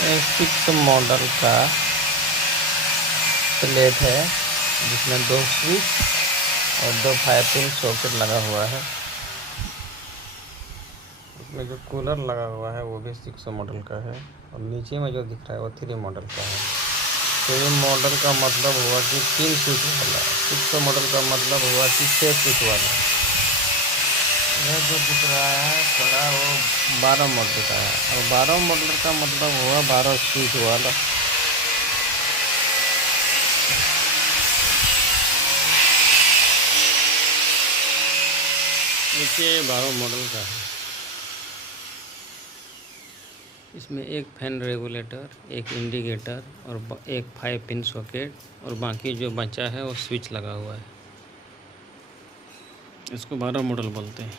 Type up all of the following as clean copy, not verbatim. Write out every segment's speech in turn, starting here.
Six model का plate है जिसमें 2 स्विच और 2 5 पिन सॉकेट लगा हुआ है। इसमें जो कूलर लगा हुआ है वो भी 6 मॉडल का है और नीचे में जो दिख रहा है वो 3 मॉडल का है। तो ये मॉडल का मतलब हुआ कि 3 स्विच वाला, 6 मॉडल का मतलब हुआ कि 6 स्विच वाला। यह जो दिख रहा है बड़ा वो 12 मॉडल का है और 12 मॉडल का मतलब हुआ 12 स्विच वाला। नीचे 12 मॉडल का है। इसमें एक फैन रेगुलेटर, एक इंडिकेटर और एक 5 पिन सॉकेट और बाकी जो बचा है वो स्विच लगा हुआ है। इसको 12 मॉडल बोलते हैं।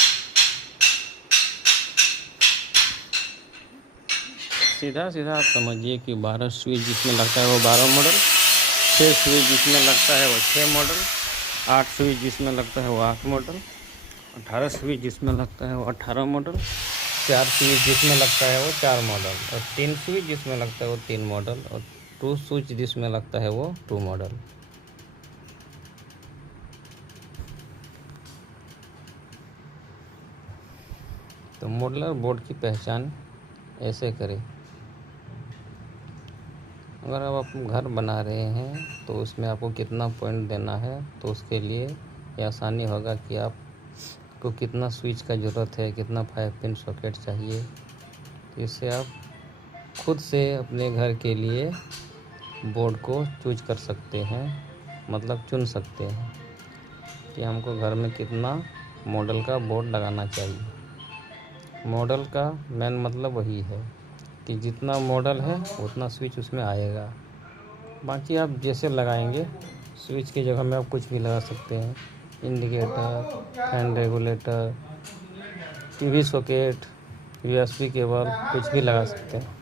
सीधा सीधा आप समझिए कि 12 स्विच जिसमें लगता है वो 12 मॉडल, 6 स्विच जिसमें लगता है वो 6 मॉडल, 8 स्विच जिसमें लगता है वो 8 मॉडल, 18 स्विच जिसमें लगता है वो 18 मॉडल, 4 स्विच जिसमें लगता है वो 4 मॉडल और 3 स्विच जिसमें लगता है वो 3 मॉडल और 2 स्विच जिसमें लगता है वो 2 मॉडल। तो मॉड्यूलर बोर्ड की पहचान ऐसे करें। अगर आप घर बना रहे हैं तो उसमें आपको कितना पॉइंट देना है, तो उसके लिए ये आसानी होगा कि आपको कितना स्विच का ज़रूरत है, कितना 5 पिन सॉकेट चाहिए। तो इससे आप खुद से अपने घर के लिए बोर्ड को चूज कर सकते हैं, मतलब चुन सकते हैं कि हमको घर में कितना मॉडल का बोर्ड लगाना चाहिए। मॉडल का मेन मतलब वही है कि जितना मॉडल है उतना स्विच उसमें आएगा। बाकी आप जैसे लगाएंगे, स्विच की जगह में आप कुछ भी लगा सकते हैं, indicator, fan regulator, TV socket, USB cable, कुछ भी लगा सकते हैं।